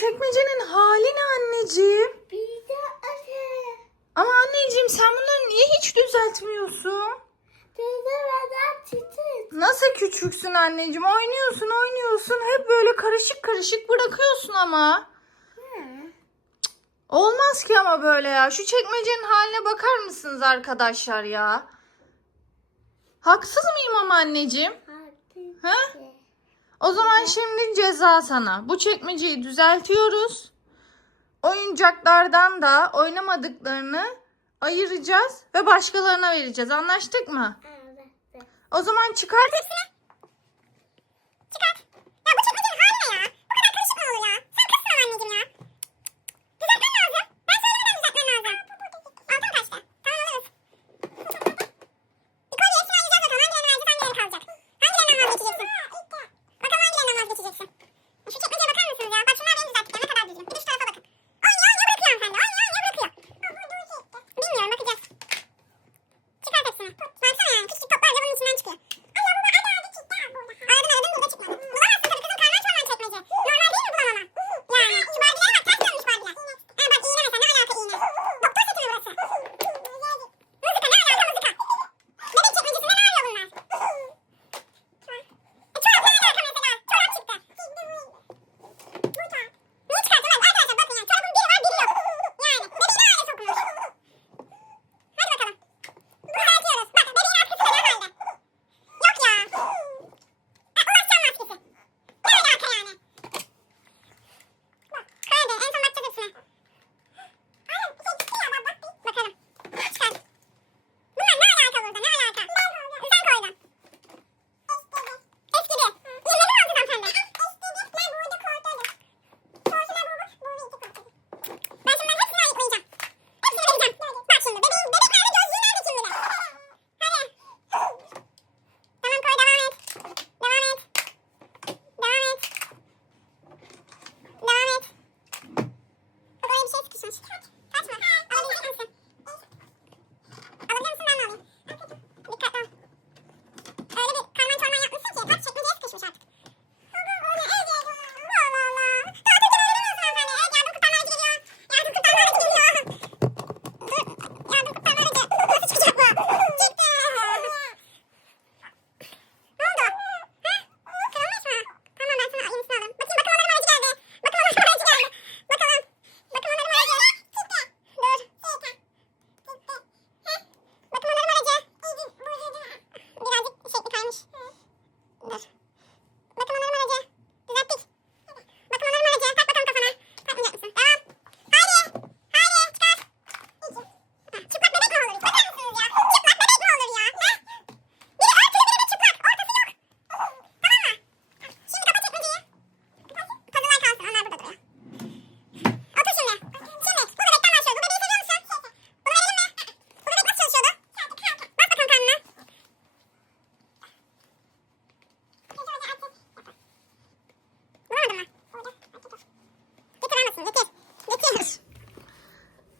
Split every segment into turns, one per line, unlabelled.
çekmecenin hali ne anneciğim?
Bir de anne.
Ama anneciğim sen bunları niye hiç düzeltmiyorsun?
Teyze benden küçük.
Nasıl küçüksün anneciğim? Oynuyorsun oynuyorsun. Hep böyle karışık karışık bırakıyorsun ama. Hı. Olmaz ki ama böyle ya. Şu çekmecenin haline bakar mısınız arkadaşlar ya? Haksız mıyım ama anneciğim?
Haklısın.
Ha? O zaman şimdi ceza sana. Bu çekmeceyi düzeltiyoruz. Oyuncaklardan da oynamadıklarını ayıracağız ve başkalarına vereceğiz. Anlaştık mı?
Evet.
O zaman çıkart.
Çıkart. Ya bu çekmece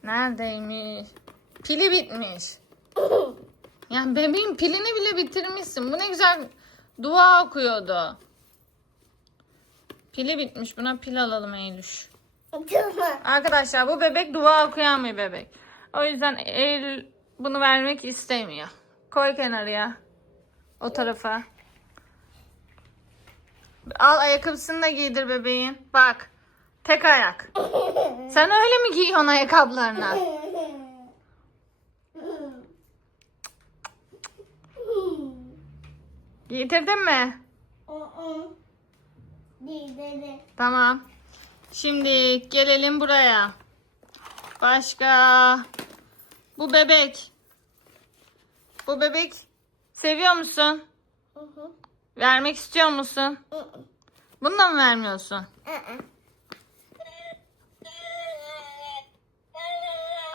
Neredeymiş? Pili bitmiş. Yani bebeğin pilini bile bitirmişsin. Bu ne güzel dua okuyordu. Pili bitmiş. Buna pil alalım Eylül. Arkadaşlar bu bebek dua okuyan bir bebek. O yüzden Eylül bunu vermek istemiyor. Koy kenarıya. O tarafa. Al ayakkabısını da giydir bebeğin. Bak. Tek ayak. Sen öyle mi giyiyorsun ayakkabılarını? Giydirdin mi? Tamam. Şimdi gelelim buraya. Başka. Bu bebek. Bu bebek seviyor musun? Vermek istiyor musun? Bunu da mı vermiyorsun?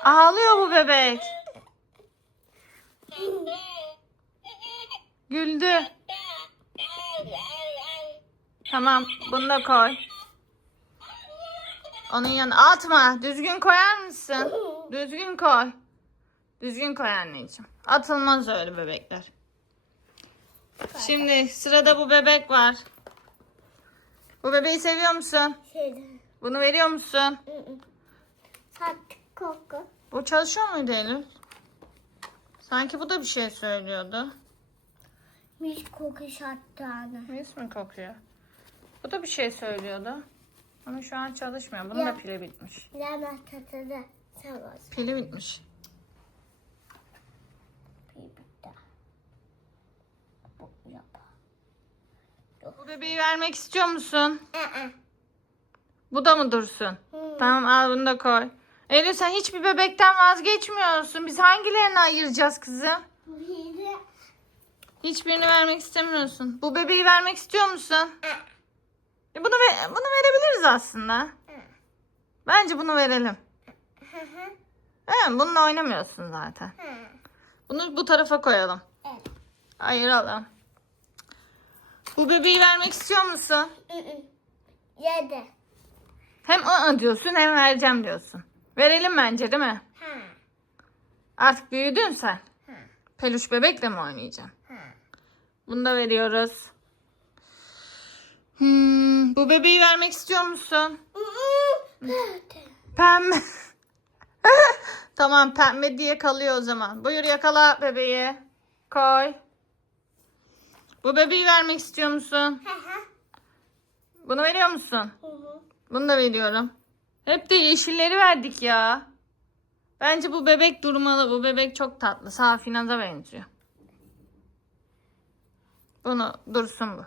Ağlıyor bu bebek. Güldü. Tamam bunu da koy. Onun yanına atma. Düzgün koyar mısın? Düzgün koy. Düzgün koy anneciğim. Atılmaz öyle bebekler. Şimdi sırada bu bebek var. Bu bebeği seviyor musun?
Sevdim.
Bunu veriyor musun?
Sattık koku.
Bu çalışıyor muydu Eylül? Sanki bu da bir şey söylüyordu.
Mis koku şattığını.
Mis mi kokuyor? Bu da bir şey söylüyordu. Ama şu an çalışmıyor. Bunun da pili bitmiş.
Tadı savaz.
Pili bitmiş.
Bir bitti. Bu yap.
Bu bebeği vermek istiyor musun? Bu da mı dursun?
Hı.
Tamam al bunu da koy. Eylül sen hiçbir bebekten vazgeçmiyorsun. Biz hangilerini ayıracağız kızım?
Biri.
Hiçbirini vermek istemiyorsun. Bu bebeği vermek istiyor musun? E bunu ve- bunu verebiliriz aslında. Bence bunu verelim.
Hı hı.
He, bununla oynamıyorsun zaten. Bunu bu tarafa koyalım.
Evet.
Ayıralım. Bu bebeği vermek istiyor musun?
Yedi.
Hem ı diyorsun hem vereceğim diyorsun. Verelim bence değil mi?
Ha.
Artık büyüdün sen.
Ha.
Peluş bebekle mi oynayacaksın?
Ha.
Bunu da veriyoruz. Hmm, bu bebeği vermek istiyor musun?
Hı hı.
Pembe. tamam pembe diye kalıyor o zaman. Buyur yakala bebeği. Koy. Bu bebeği vermek istiyor musun?
Hı hı.
Bunu veriyor musun?
Hı hı.
Bunu da veriyorum. Hep de yeşilleri verdik ya. Bence bu bebek durmalı. Bu bebek çok tatlı. Safinaz'a benziyor. Bunu dursun bu.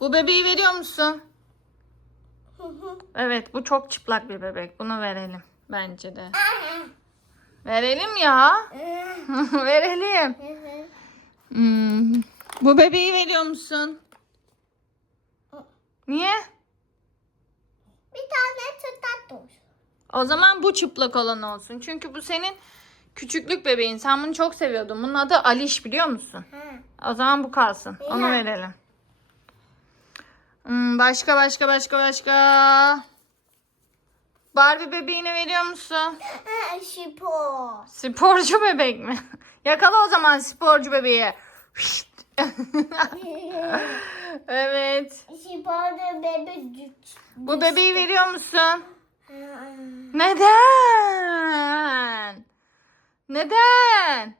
Bu bebeği veriyor musun? Evet bu çok çıplak bir bebek. Bunu verelim. Bence de. Verelim ya. Verelim. Hmm. Bu bebeği veriyor musun? Niye?
Bir tane çıtat olsun.
O zaman bu çıplak olan olsun. Çünkü bu senin küçüklük bebeğin. Sen bunu çok seviyordun. Bunun adı Aliş biliyor musun?
Ha.
O zaman bu kalsın. Onu
Ya.
verelim. Hmm, başka başka başka başka. Barbie bebeğini veriyor musun?
Spor.
Sporcu bebek mi? Yakala o zaman sporcu bebeği. evet.
Sporda bebek güç.
Bu bebeği veriyor musun? Neden? Neden?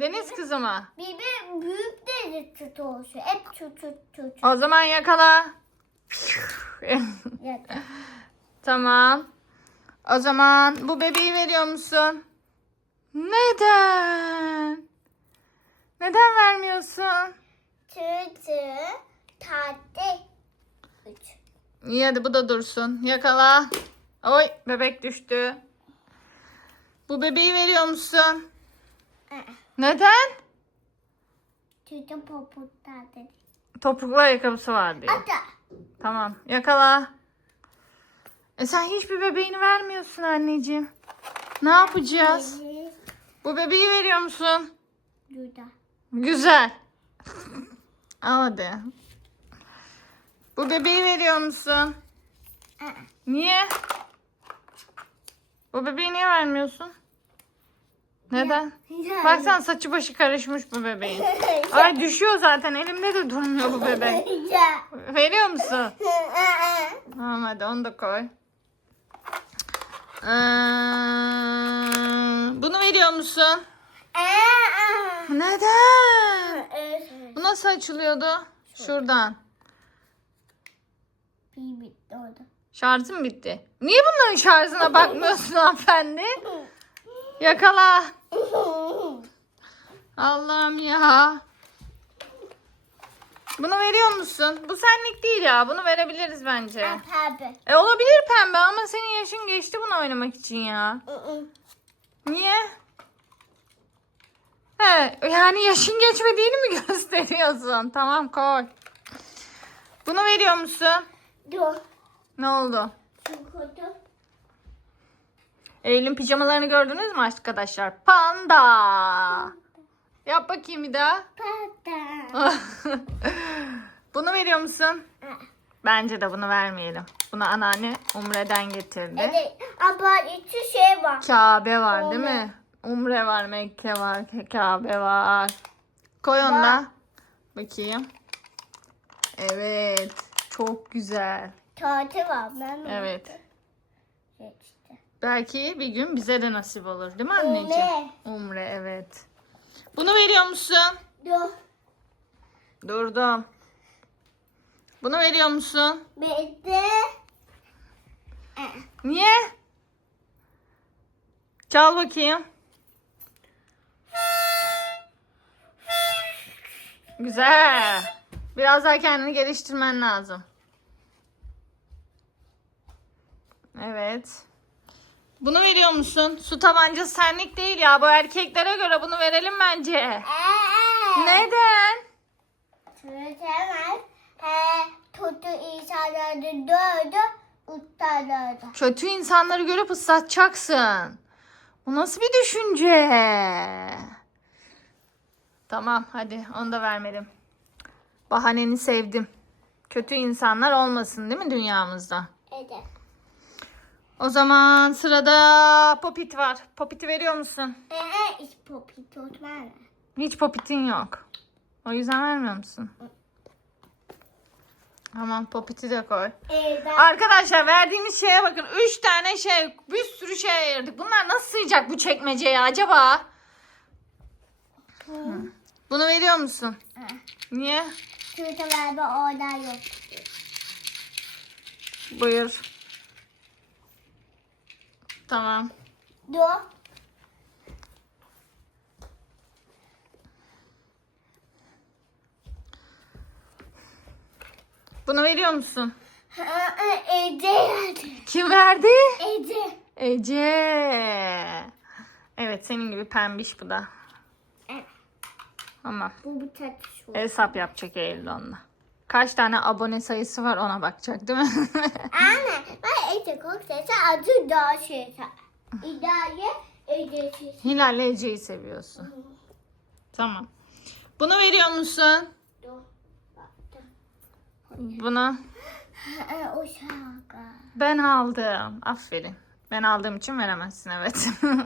Deniz kızı mı?
Bebe büyük de çıt olsun. Hep çıt çıt çıt.
O zaman yakala.
Ya.
tamam. O zaman bu bebeği veriyor musun? Neden? Neden vermiyorsun?
Çıtı tatlı. Üç.
İyi hadi bu da dursun. Yakala. Oy bebek düştü. Bu bebeği veriyor musun?
Aa.
Neden?
Çıtı poput tatlı.
Topuklu ayakkabısı var diyor.
Ata.
Tamam yakala. E sen hiçbir bebeğini vermiyorsun anneciğim. Ne yapacağız? Bu bebeği veriyor musun?
Duda.
Güzel. Al hadi. Bu bebeği veriyor musun? Niye? Bu bebeği niye vermiyorsun? Neden? Baksana saçı başı karışmış bu bebeğin. Ay düşüyor zaten elimde de durmuyor bu bebek. Veriyor musun? Tamam hadi onu da koy. Ee, bunu veriyor musun? Neden? Bu nasıl açılıyordu? Şuradan.
Bir bitti orada.
Şarjım bitti. Niye bunların şarjına bakmıyorsun hanımefendi? Yakala. Allah'ım ya. Bunu veriyor musun? Bu senlik değil ya. Bunu verebiliriz bence.
Tabi.
E olabilir pembe ama senin yaşın geçti bunu oynamak için ya. Niye? He, yani yaşın geçmediğini mi gösteriyorsun? Tamam koy. Bunu veriyor musun?
Dur.
Ne oldu?
Kutu.
Eylül'ün pijamalarını gördünüz mü arkadaşlar? Panda. Yap bakayım bir daha.
Pata.
bunu veriyor musun? Bence de bunu vermeyelim. Bunu anneanne Umre'den getirdi.
Evet. Ama iki şey var.
Kabe var değil mi? Umre var, Mekke var, Kabe var. Koy onu da. Bakayım. Evet. Çok güzel.
Tatil var. Ben
Evet.
Geçti.
Belki bir gün bize de nasip olur değil mi anneciğim?
Umre.
Umre evet. Bunu veriyor musun?
Dur.
Durdum. Bunu veriyor musun?
Bitti.
Niye? Çal bakayım. Güzel. Biraz daha kendini geliştirmen lazım. Evet. Bunu veriyor musun? Su tabancası senlik değil ya. Bu erkeklere göre bunu verelim bence.
Eee.
Neden?
Türtemez. He, kötü insanları dövdü, ustaları.
Kötü insanları görüp ıslatacaksın. Bu nasıl bir düşünce? Tamam hadi onu da vermedim. Bahaneni sevdim. Kötü insanlar olmasın değil mi dünyamızda?
Evet.
O zaman sırada Popit var. Popit'i veriyor musun?
Eee, hiç popi tutmaz.
Hiç Popit'in yok. O yüzden vermiyor musun? Tamam Popit'i de koy.
Eee, ben
Arkadaşlar verdiğimiz şeye bakın. Üç tane şey, bir sürü şey ayırdık. Bunlar nasıl sığacak bu çekmeceye acaba? Bunu veriyor musun? Niye?
Türtemez orada yok.
Buyur. Tamam.
Dur.
Bunu veriyor musun?
Ha, Ece geldi.
Kim verdi?
Ece.
Ece. Evet senin gibi pembiş bu da. Tamam.
Bu bir tartışma.
Hesap yapacak Eylül onunla. Kaç tane abone sayısı var ona bakacak değil mi?
Anne, ben Ece korksaysa adı daha şey. İdare Ece'si.
Hilal'le Ece'yi seviyorsun. Tamam. Bunu veriyor musun?
Dur.
Buna
şaka.
ben aldım. Aferin. Ben aldığım için veremezsin evet.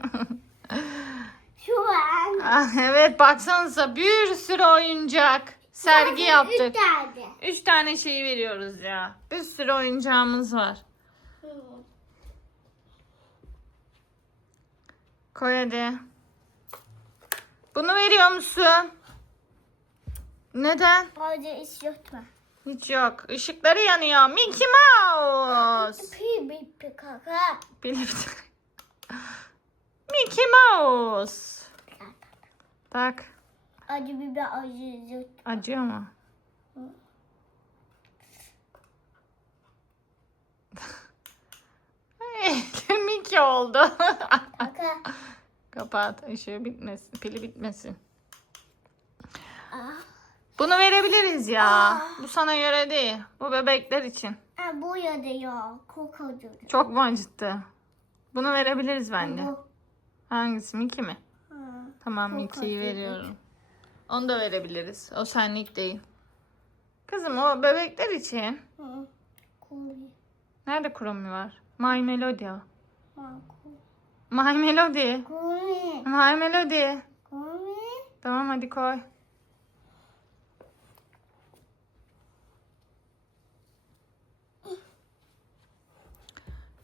Şu an.
Ah, evet baksanıza bir sürü oyuncak. Sergi yaptık.
Üç tane.
Üç tane şeyi veriyoruz ya. Bir sürü oyuncağımız var.
Hı.
Koy hadi. Bunu veriyor musun? Neden?
Fazla iş yutma.
Hiç yok. Işıkları yanıyor. Mickey Mouse.
Pi pi pi kaka.
Bilir. Mickey Mouse. Tak.
Acı biber acı.
Acıyor mu? Mickey oldu. Kapat. ışığı bitmesin. Pili bitmesin.
Ah.
Bunu verebiliriz ya. Bu sana göre değil. Bu bebekler için.
Ha, bu ya da ya. Kokocu.
Çok mu acıttı? Bunu verebiliriz bence.
Bu.
Hangisi? Mickey mi?
Ha.
Tamam Mickey'yi veriyorum. Onu da verebiliriz. O senlik değil. Kızım o bebekler için.
Hı. Kuri.
Nerede Kuromi var? My Melody o. My Melody.
Kuri.
My Melody.
Kuri.
Tamam hadi koy.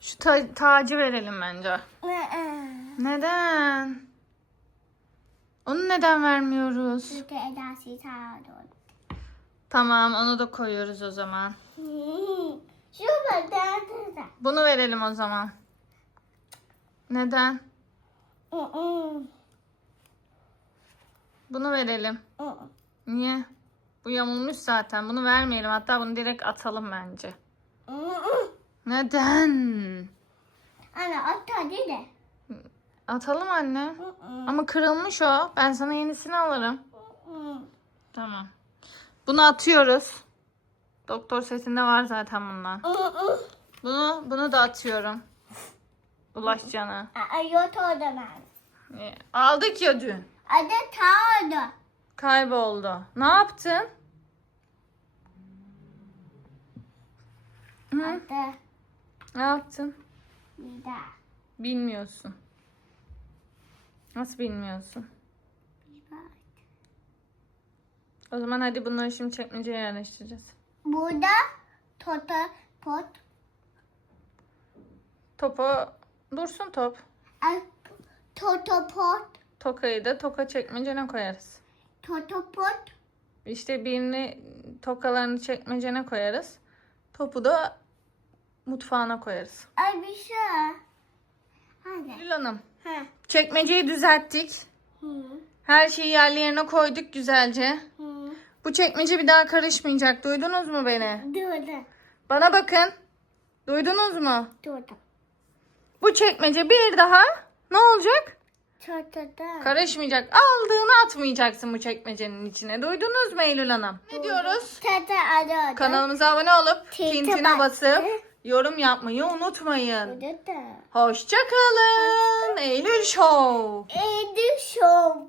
Şu ta- tacı verelim bence.
Ne?
Neden? Onu neden vermiyoruz?
Çünkü Eda'sı çağırdı.
Tamam onu da koyuyoruz o zaman.
Şu benden de.
Bunu verelim o zaman. Neden? Bunu verelim. Niye? Bu yamulmuş zaten. Bunu vermeyelim. Hatta bunu direkt atalım bence. Neden?
Anne at hadi de.
Atalım anne. Ama kırılmış o. Ben sana yenisini alırım. Tamam. Bunu atıyoruz. Doktor setinde var zaten
hı.
Bunu bunu da atıyorum. Ulaşcan'a.
Aa, Yok ben.
Aldık ya dün.
Adı çağırdı.
Kayboldu. Ne yaptın? Hı? Ne yaptın?
bir daha.
Bilmiyorsun. Nasıl bilmiyorsun? O zaman hadi bunları şimdi çekmeceye yerleştireceğiz.
Burada tota Pot.
Topu dursun top.
Ay, Toto pot.
Tokayı da toka çekmecene koyarız.
Toto pot.
İşte birini tokalarını çekmecene koyarız. Topu da mutfağına koyarız.
Ay bir şey. Hadi.
Gül Hanım
Ha.
çekmeceyi düzelttik.
Hı.
Her şeyi yerli yerine koyduk güzelce.
Hı.
Bu çekmece bir daha karışmayacak. Duydunuz mu beni?
Durdu.
Bana bakın. Duydunuz mu?
Durdu.
Bu çekmece bir daha ne olacak?
Toto'da.
Karışmayacak. Aldığını atmayacaksın bu çekmecenin içine. Duydunuz mu Eylül Hanım? Ne diyoruz?
Arıyordu.
Kanalımıza abone olup tintine
bas.
basıp yorum yapmayı unutmayın. Hoşçakalın. Eylül Show.
Eddie Show.